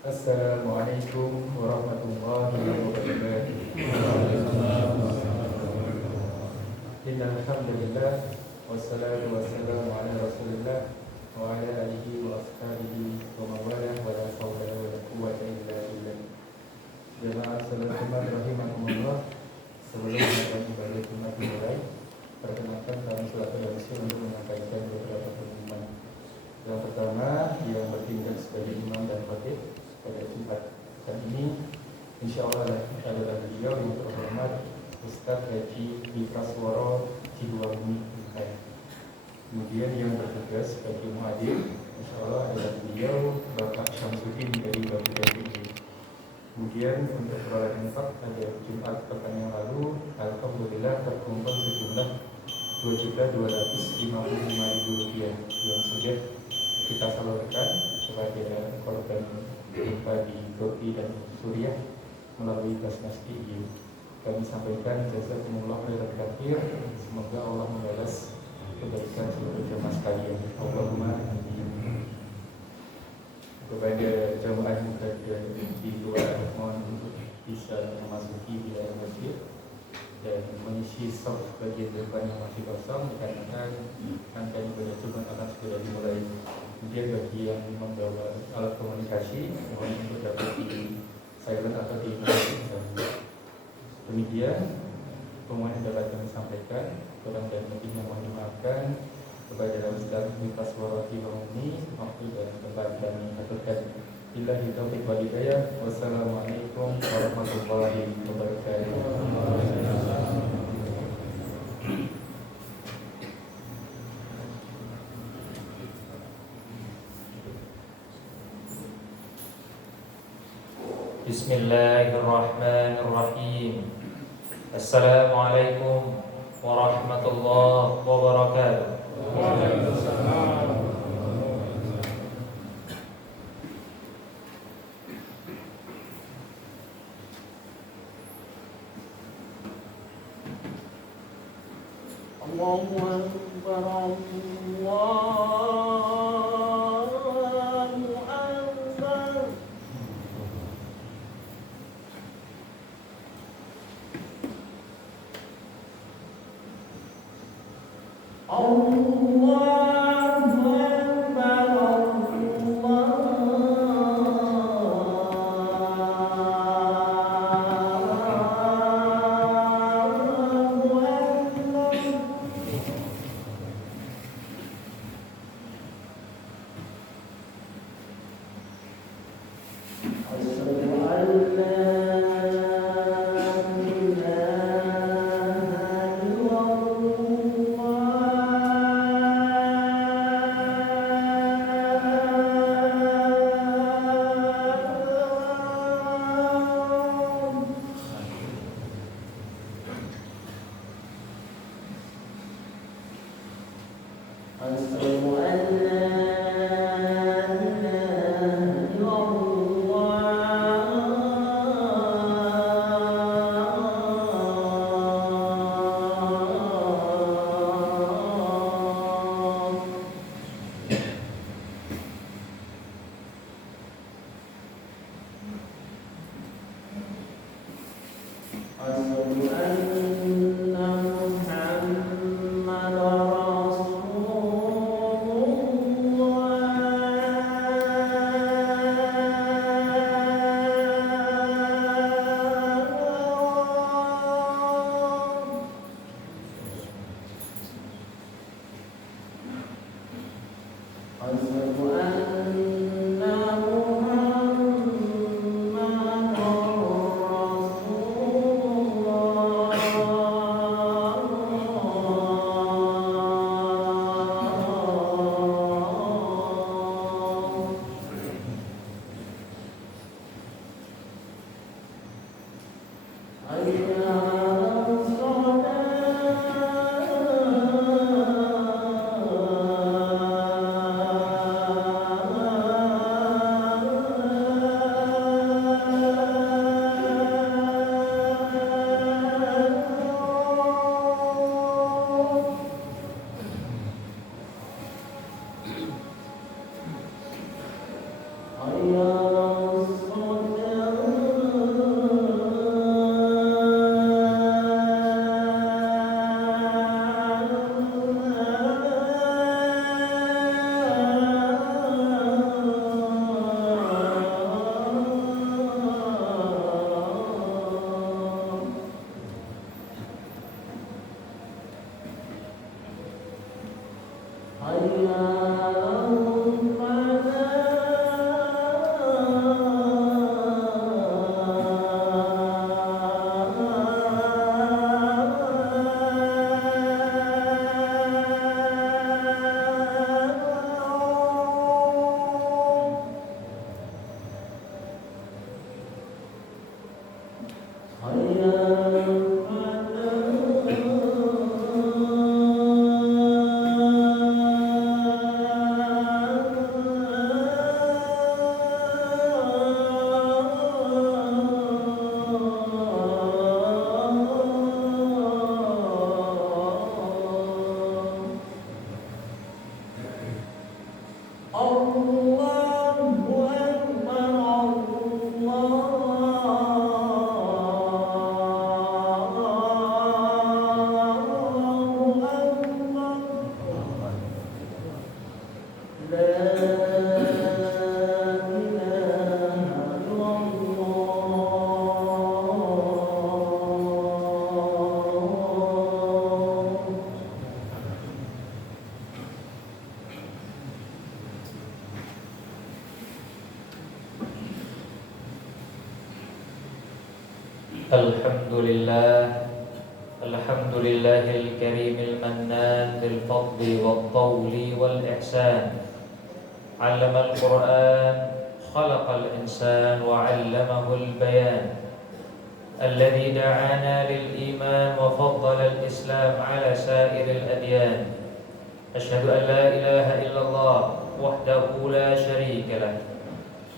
Assalamualaikum warahmatullahi wabarakatuh. Innal hamdalillah wassalatu wassalamu ala Rasulillah wa ala alihi wa ashabihi wa man wala wa la hawla wa la quwwata illa billah. Jamaah salat Jumat rahimakumullah. Sebelum ibadah Jumat dimulai, perkenalkan kami selaku MC untuk menyampaikan beberapa pengumuman. Yang pertama, yang bertindak sebagai imam dan khatib pada Jumat kali ini, insya Allah adalah beliau yang terhormat Ustaz Haji Prasworo Cibuabumi. Kemudian yang bertugas sebagai muadzin, insya Allah adalah beliau Bapak Syamsuddin dari Bapak ini. Kemudian untuk peroleh infak pada Jumat pekan yang lalu, alhamdulillah terkumpul sejumlah Rp2.255.000 yang sudah kita salurkan kepada korban gempa di Turki dan Suriah melalui Basnas EU. Kami sampaikan jazakumullah khairan katsir. Semoga Allah membalas kebaikan seluruh jemaah sekalian. Allahumma amin. Kepada jemaah muda di luar, mohon untuk bisa memasuki wilayah masjid dan mengisi saf bagian depan yang masih kosong dikarenakan rangkaian ibadah Jumat akan segera dimulai. Kemudian bagi yang membawa alat komunikasi, mohon untuk dapat di silent atau di mute. Demikian pengumuman yang dapat kami sampaikan. Kurang dan lebihnya mohon dimaafkan. Kepada Ustaz Prasworo Cibuabumi, waktu dan tempat kami aturkan. Billahi taufiq wal hidayah. Wassalamualaikum warahmatullahi wabarakatuh. Bismillahirrahmanirrahim. Assalamualaikum warahmatullahi wabarakatuh. Waalaikumsalam. Allahu Akbar, Allahu Akbar. Allahu Akbar, Allahu Akbar. Asyhadu an la Allah Alhamdulillahil karimil mannan bil fadli wal tawli wal ihsan. 'Allamal Qur'an, khalaqal insan wa 'allamahul bayan. Alladzi da'ana lil iman wa faddala al Islam 'ala sa'iril adyan. Asyhadu an la ilaha illallah wahdahu la syarika lah.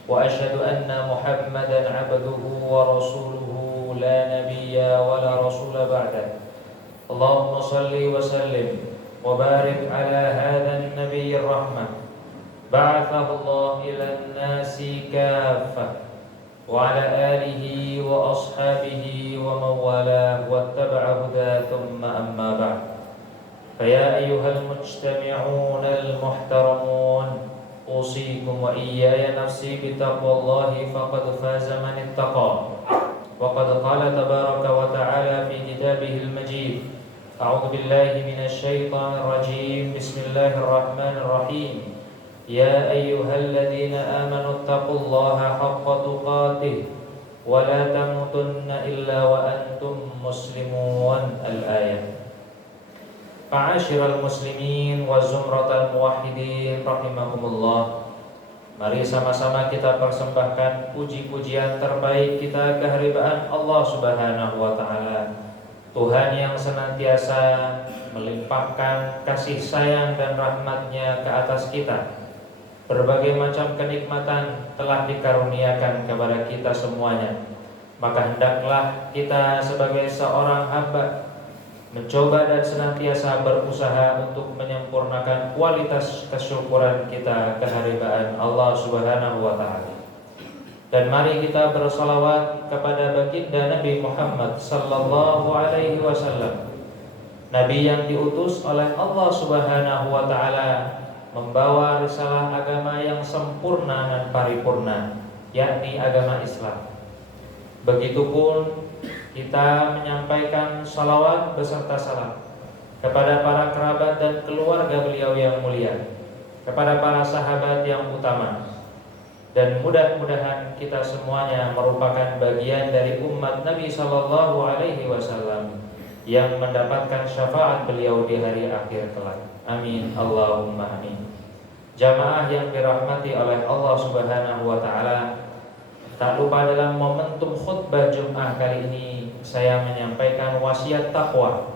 Wa asyhadu anna Muhammadan 'abduhu wa rasuluhu la nabiyya wa la rasula ba'dah. Allahumma salli wa sallim wa barik ala hadha an-nabiy ar-rahmah. Ba'athahu Allah ila an-nasi kaffah wa ala alihi wa ashabihi wa man walah wattaba'a hudah thumma amma ba'd. Faya ayyuhal mujtami'un al-muhtaramun, usikum wa iyaya nafsi bitaqwallahi faqad faza man ittaqa. Wa qad qala tabaraka wa ta'ala fi kitabihil majid. A'udzu billahi minasy syaithanir rajim. Bismillahir rahim. Ya ayyuhalladzina amanu taqullaha haqqa tuqatih wa la tamutunna illa wa antum muslimun. Al-ayat. Ma'asyiral muslimin wa zumratal muwahhidin rahimakumullah. Mari sama-sama kita persembahkan puji-pujian terbaik kita kehadiran Allah Subhanahu wa taala. Tuhan yang senantiasa melimpahkan kasih sayang dan rahmat-Nya ke atas kita. Berbagai macam kenikmatan telah dikaruniakan kepada kita semuanya. Maka hendaklah kita sebagai seorang hamba mencoba dan senantiasa berusaha untuk menyempurnakan kualitas kesyukuran kita kehadiran Allah Subhanahu wa taala. Dan mari kita bersalawat kepada baginda Nabi Muhammad sallallahu alaihi wasallam, Nabi yang diutus oleh Allah Subhanahu wa taala membawa risalah agama yang sempurna dan paripurna, yakni agama Islam. Begitupun kita menyampaikan salawat beserta salam kepada para kerabat dan keluarga beliau yang mulia, kepada para sahabat yang utama. Dan mudah-mudahan kita semuanya merupakan bagian dari umat Nabi sallallahu alaihi wasallam yang mendapatkan syafaat beliau di hari akhir kelak. Amin Allahumma amin. Jamaah yang dirahmati oleh Allah Subhanahu wa taala, tak lupa dalam momentum khutbah Jumat kali ini saya menyampaikan wasiat takwa.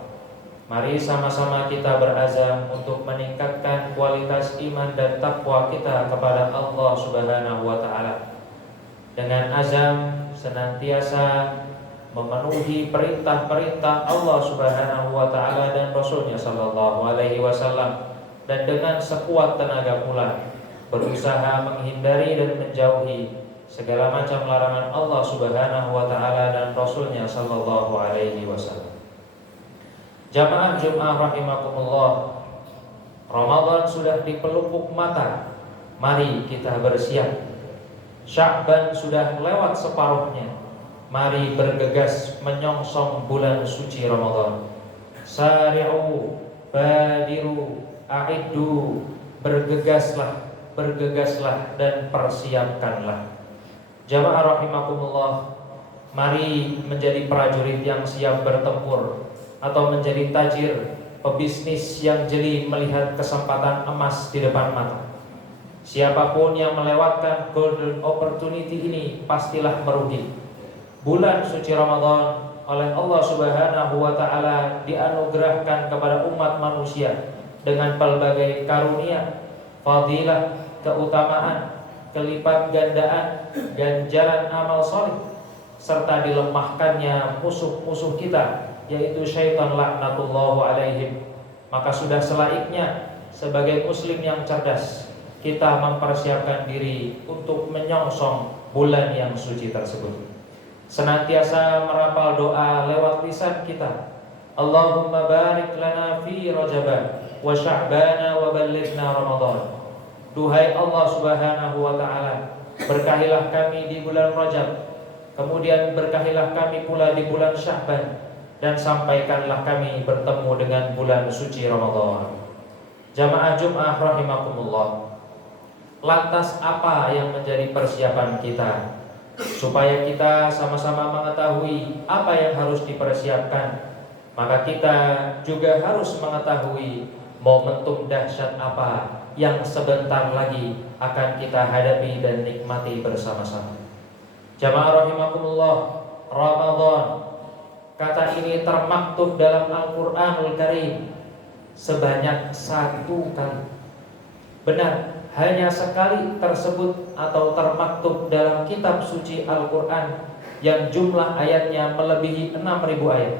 Mari sama-sama kita berazam untuk meningkatkan kualitas iman dan takwa kita kepada Allah Subhanahu wa taala. Dengan azam senantiasa memenuhi perintah-perintah Allah Subhanahu wa taala dan Rasulnya sallallahu alaihi wasallam, dan dengan sekuat tenaga pula berusaha menghindari dan menjauhi segala macam larangan Allah Subhanahu wa taala dan Rasulnya sallallahu alaihi wasallam. Jamaah Jumat rahimakumullah, Ramadan sudah di pelupuk mata. Mari kita bersiap. Sya'ban sudah lewat separuhnya. Mari bergegas menyongsong bulan suci Ramadan. Sari'u, badiru, a'iddu, bergegaslah dan persiapkanlah. Jamaah rahimakumullah, mari menjadi prajurit yang siap bertempur, atau menjadi tajir, pebisnis yang jeli melihat kesempatan emas di depan mata. Siapapun yang melewatkan golden opportunity ini pastilah merugi. bulan suci Ramadan oleh Allah Subhanahu wa taala dianugerahkan kepada umat manusia dengan pelbagai karunia, fadilah, keutamaan, kelipat gandaan, ganjaran amal soleh, serta dilemahkannya musuh-musuh kita, yaitu syaitan laknatullahu alaihim. Maka sudah selaiknya sebagai muslim yang cerdas kita mempersiapkan diri untuk menyongsong bulan yang suci tersebut. Senantiasa merapal doa lewat lisan kita. Allahumma barik lana fi Rajab wa Sya'ban wa ballighna Ramadan. Duhai Allah Subhanahu wa taala, berkahilah kami di bulan Rajab, kemudian berkahilah kami pula di bulan Sya'ban, dan sampaikanlah kami bertemu dengan bulan suci Ramadan. Jamaah Jum'ah rahimakumullah. Lantas apa yang menjadi persiapan kita supaya kita sama-sama mengetahui apa yang harus dipersiapkan? Maka kita juga harus mengetahui momentum dahsyat apa yang sebentar lagi akan kita hadapi dan nikmati bersama-sama. Jamaah rahimakumullah, Ramadan, kata ini termaktub dalam Al-Quranul Karim sebanyak 1 kali. Benar, hanya sekali tersebut atau termaktub dalam kitab suci Al-Quran yang jumlah ayatnya melebihi 6.000 ayat.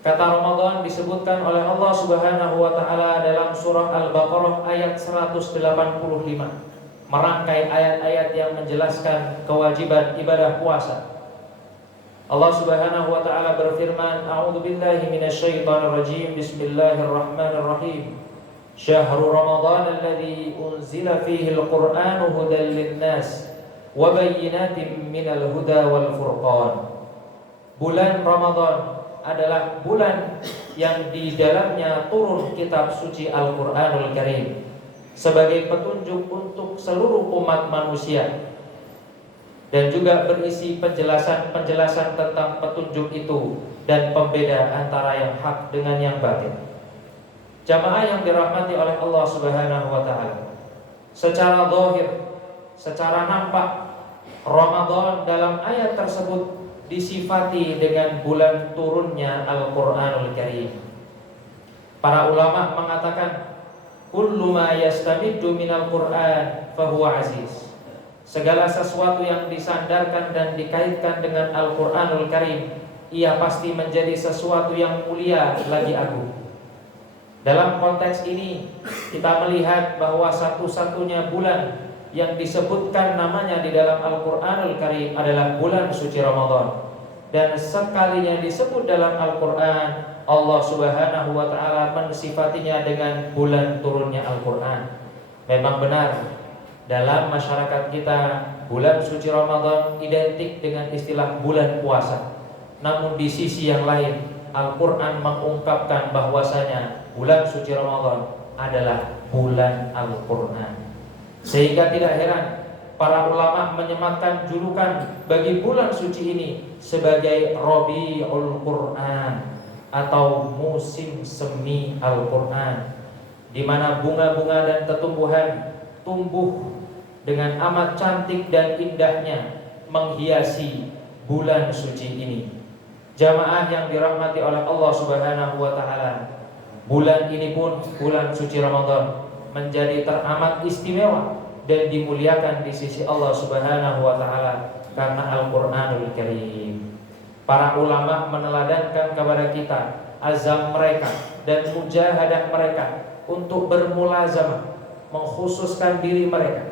Kata Ramadan disebutkan oleh Allah Subhanahu wa taala dalam surah Al-Baqarah ayat 185, merangkai ayat-ayat yang menjelaskan kewajiban ibadah puasa. Allah Subhanahu wa taala berfirman, A'udzu billahi minasyaitonir rajim. Bismillahirrahmanirrahim. Syahrul Ramadan alladzi unzila fihi al-Qur'anu hudan lin-nas wa bayyinatin minal huda wal furqan. Bulan Ramadan adalah bulan yang di dalamnya turun kitab suci Al-Qur'anul Karim sebagai petunjuk untuk seluruh umat manusia, dan juga berisi penjelasan-penjelasan tentang petunjuk itu dan pembeda antara yang hak dengan yang batil. Jamaah yang dirahmati oleh Allah Subhanahu wa taala, secara zahir, secara nampak, Ramadan dalam ayat tersebut disifati dengan bulan turunnya Al-Qur'anul Karim. Para ulama mengatakan, kullu ma yastamiddu minal Qur'an fahuwa aziz. Segala sesuatu yang disandarkan dan dikaitkan dengan Al-Qur'anul Karim, ia pasti menjadi sesuatu yang mulia lagi agung. Dalam konteks ini kita melihat bahwa satu-satunya bulan yang disebutkan namanya di dalam Al-Qur'anul Karim adalah bulan suci Ramadan. Dan sekalinya disebut dalam Al-Qur'an, Allah Subhanahu wa taala mensifatinya dengan bulan turunnya Al-Qur'an. Memang benar, dalam masyarakat kita bulan suci Ramadan identik dengan istilah bulan puasa. Namun di sisi yang lain, Al-Qur'an mengungkapkan bahwasanya bulan suci Ramadan adalah bulan Al-Qur'an. Sehingga tidak heran para ulama menyematkan julukan bagi bulan suci ini sebagai Rabiul Qur'an atau musim semi Al-Qur'an, di mana bunga-bunga dan tetumbuhan tumbuh dengan amat cantik dan indahnya menghiasi bulan suci ini. Jamaah yang dirahmati oleh Allah Subhanahu wa taala, bulan ini pun, bulan suci Ramadan, menjadi teramat istimewa dan dimuliakan di sisi Allah Subhanahu wa taala karena Al-Qur'anul Karim. Para ulama meneladankan kepada kita azam mereka dan mujahadah mereka untuk bermulazamah, mengkhususkan diri mereka,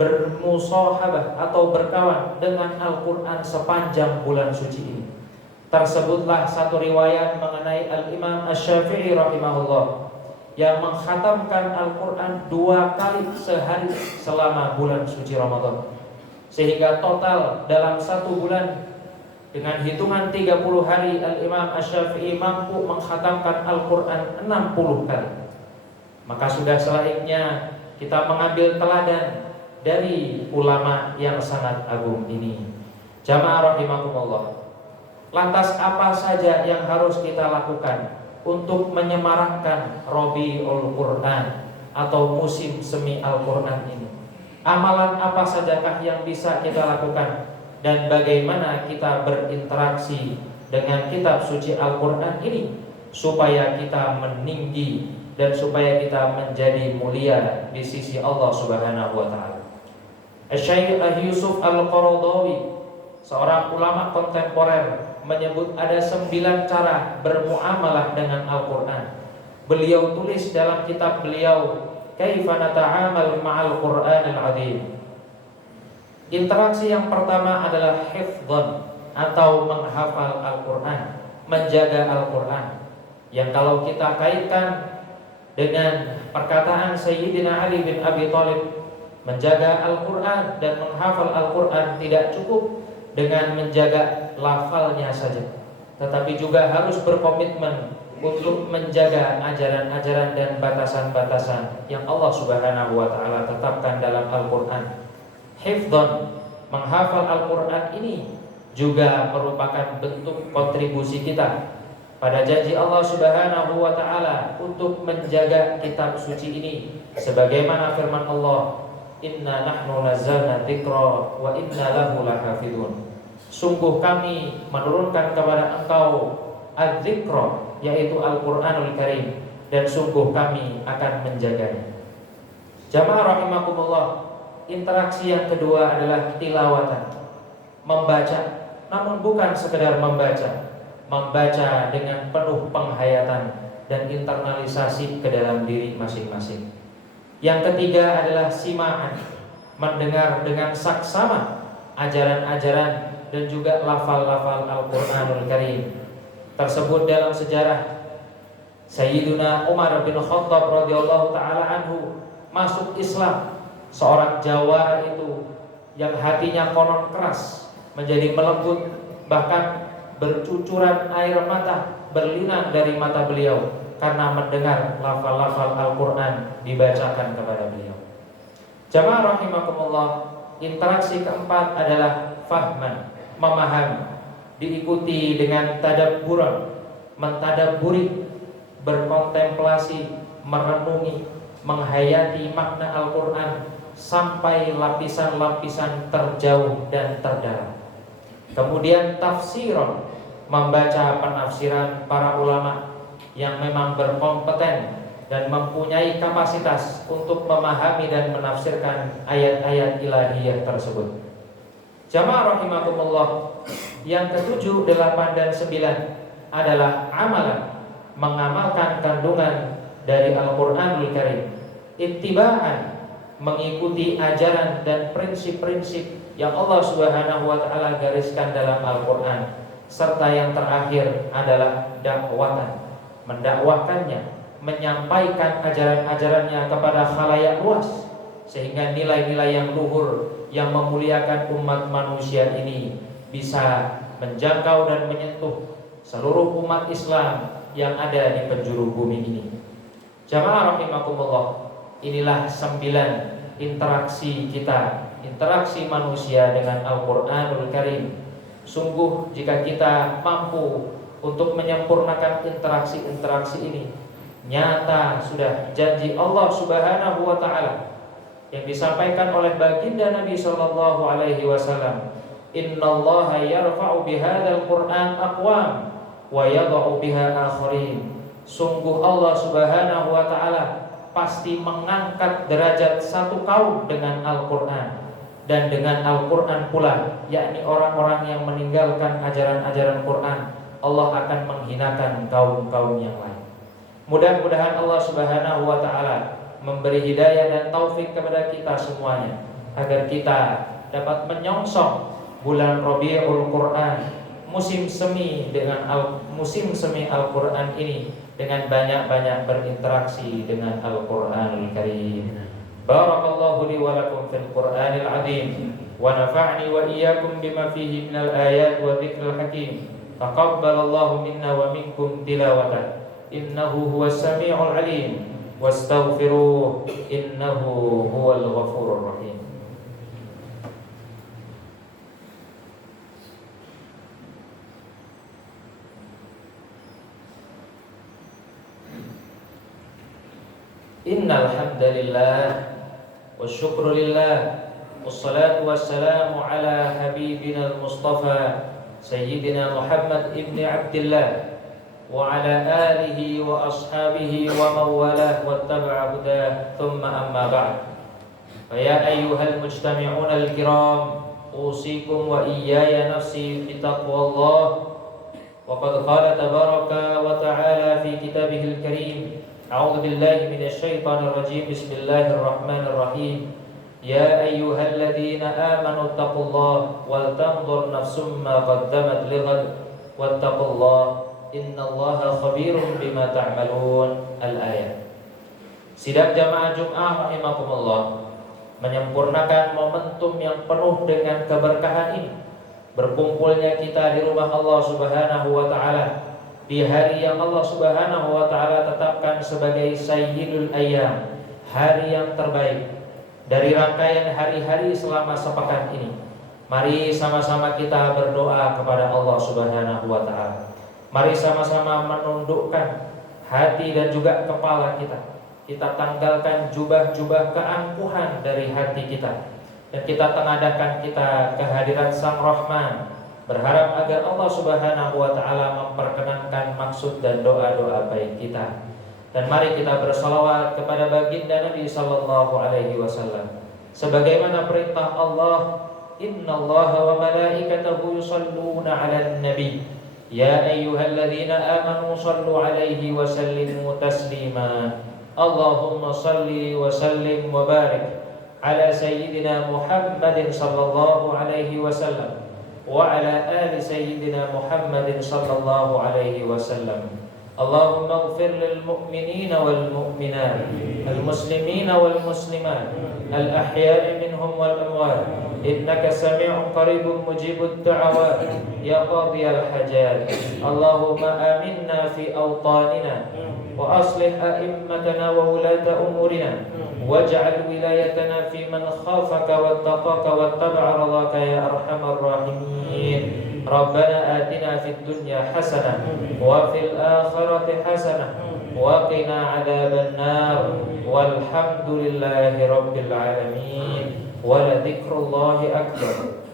bermusahabah atau berkawan dengan Al-Qur'an sepanjang bulan suci ini. Tersebutlah satu riwayat mengenai Al-Imam Asy-Syafi'i rahimahullah yang mengkhatamkan Al-Quran 2 kali sehari selama bulan suci Ramadan, sehingga total dalam 1 bulan dengan hitungan 30 hari Al-Imam Asy-Syafi'i mampu mengkhatamkan Al-Quran 60 kali. Maka sudah selaiknya kita mengambil teladan dari ulama yang sangat agung ini. Jamaah rahimakumullah, lantas apa saja yang harus kita lakukan untuk menyemarakkan Rabiul Qur'an atau musim semi Al-Qur'an ini? Amalan apa sajakah yang bisa kita lakukan dan bagaimana kita berinteraksi dengan kitab suci Al-Quran ini supaya kita meninggi dan supaya kita menjadi mulia di sisi Allah Subhanahu wa taala. Syekh Yusuf Al-Qaradawi, seorang ulama kontemporer, menyebut ada 9 cara bermuamalah dengan Al-Quran. Beliau tulis dalam kitab beliau Kaifa Nata'amal Ma'al Qur'anil Azim. Interaksi yang pertama adalah hifdhan atau menghafal Al-Quran, menjaga Al-Quran, yang kalau kita kaitkan dengan perkataan Sayyidina Ali bin Abi Thalib, menjaga Al-Quran dan menghafal Al-Quran tidak cukup dengan menjaga lafalnya saja, tetapi juga harus berkomitmen untuk menjaga ajaran-ajaran dan batasan-batasan yang Allah Subhanahu wa taala tetapkan dalam Al-Quran. Hifdhan, menghafal Al-Quran ini juga merupakan bentuk kontribusi kita pada janji Allah Subhanahu wa taala untuk menjaga kitab suci ini, sebagaimana firman Allah, Inna nahnu nazzalna dzikra wa inna lahu lahafidun. Sungguh kami menurunkan kepada engkau az-dzikra, yaitu Al-Qur'anul Karim, dan sungguh kami akan menjaganya. Jamaah rahimakumullah, interaksi yang kedua adalah tilawatan, membaca, namun bukan sekedar membaca dengan penuh penghayatan dan internalisasi ke dalam diri masing-masing. Yang ketiga adalah sima'an, mendengar dengan saksama ajaran-ajaran dan juga lafal-lafal Al-Qur'anul Karim. Tersebut dalam sejarah Sayyiduna Umar bin Khattab radhiyallahu taala anhu masuk Islam, seorang jawara itu yang hatinya konon keras menjadi melembut, bahkan bercucuran air mata berlinang dari mata beliau karena mendengar lafal-lafal Al-Quran dibacakan kepada beliau. Jamaah rahimakumullah, interaksi keempat adalah fahman, memahami, diikuti dengan tadabburan, mentadabburi, berkontemplasi, merenungi, menghayati makna Al-Quran sampai lapisan-lapisan terjauh dan terdalam. Kemudian tafsiran, membaca penafsiran para ulama yang memang berkompeten dan mempunyai kapasitas untuk memahami dan menafsirkan ayat-ayat ilahiyah tersebut. Jamaah rahimakumullah, yang ke-7, 8, dan 9 adalah amalan, mengamalkan kandungan dari Al-Quranul Karim, ittiba'an, mengikuti ajaran dan prinsip-prinsip yang Allah Subhanahu wa taala gariskan dalam Al-Quran, serta yang terakhir adalah dakwatan, mendakwahkannya, menyampaikan ajaran-ajarannya kepada khalayak luas, sehingga nilai-nilai yang luhur yang memuliakan umat manusia ini bisa menjangkau dan menyentuh seluruh umat Islam yang ada di penjuru bumi ini. Jamaah rahimakumullah, inilah 9 interaksi kita, interaksi manusia dengan Al-Quranul Karim. Sungguh jika kita mampu untuk menyempurnakan interaksi-interaksi ini, nyata sudah janji Allah Subhanahu wa taala yang disampaikan oleh baginda Nabi sallallahu alaihi wasallam, innallaha yarfa'u bihadzal Qur'an aqwam wa yadh'u biha akharin. Sungguh Allah Subhanahu wa taala pasti mengangkat derajat satu kaum dengan Al-Qur'an, dan dengan Al-Qur'an pula, yakni orang-orang yang meninggalkan ajaran-ajaran Qur'an, Allah akan menghinakan kaum-kaum yang lain. Mudah-mudahan Allah Subhanahu wa taala memberi hidayah dan taufik kepada kita semuanya, agar kita dapat menyongsong bulan Rabiul Quran, musim semi Al-Quran ini dengan banyak-banyak berinteraksi dengan Al-Quranul Karim. Barakallahu li wa lakum fil Qur'anil azim wa nafa'ni wa iyyakum bima fihi minal ayat wa dzikril hakim. Taqabbalallahu minna wa minkum tilawatan, innahu huwas samiul alim, wastaghfiruh, innahu huwal ghafurur rahim. Innal hamdalillah wa syukru lillah والصلاة والسلام على حبيبنا المصطفى سيدنا محمد ابن عبد الله وعلى آله وأصحابه ومن والاه واتبع هداه ثم أما بعد فيا أيها المجتمعون الكرام أوصيكم وإياي نفسي بتقوى الله وقد قال تبارك وتعالى في كتابه الكريم أعوذ بالله من الشيطان الرجيم بسم الله الرحمن الرحيم يا أيها الذين آمنوا اتقوا الله ولتنظر نفس ما قدمت لغد واتقوا الله إن الله خبير بما تعملون الآية. Sidang jamaah Jum'ah rahimakumullah menyempurnakan momentum yang penuh dengan keberkahan ini, berkumpulnya kita di rumah Allah Subhanahu wa taala di hari yang Allah Subhanahu wa taala tetapkan sebagai Sayyidul Ayyam, hari yang terbaik dari rangkaian hari-hari selama sepekan ini. Mari sama-sama kita berdoa kepada Allah Subhanahu wa taala. Mari sama-sama menundukkan hati dan juga kepala kita. Kita tanggalkan jubah-jubah keangkuhan dari hati kita, dan kita tengadahkan kita kehadiran Sang Rahman, berharap agar Allah Subhanahu wa taala memperkenankan maksud dan doa-doa baik kita. Dan mari kita bersalawat kepada baginda Nabi sallallahu alaihi wasallam sebagaimana perintah Allah, innallaha wa malaikatahu yusholluna 'alan nabi ya ayyuhalladzina amanu shallu 'alaihi wa sallimu taslima. Allahumma salli wa sallim wa barik ala sayyidina Muhammadin sallallahu alaihi wasallam wa ala ali sayyidina Muhammadin sallallahu alaihi wasallam. Allahumma ighfir lil mu'minina wal mu'minat, al muslimina wal muslimat, al ahya'i minhum wal amwat, innaka sami'un qaribun mujibud da'awat ya qadiyal hajat. Allahumma aminna fi awtanina wa aslih a'immatana wa ulata umurina waj'al wilayatana fi man khafaka wattaqaka wattaba'a ridhaka ya arhamar rahimin. Rabbana atina fid dunya hasanah wa fil akhirati hasanah wa qina adzaban nar walhamdulillahi rabbil alamin wa la dzikrullahi akbar.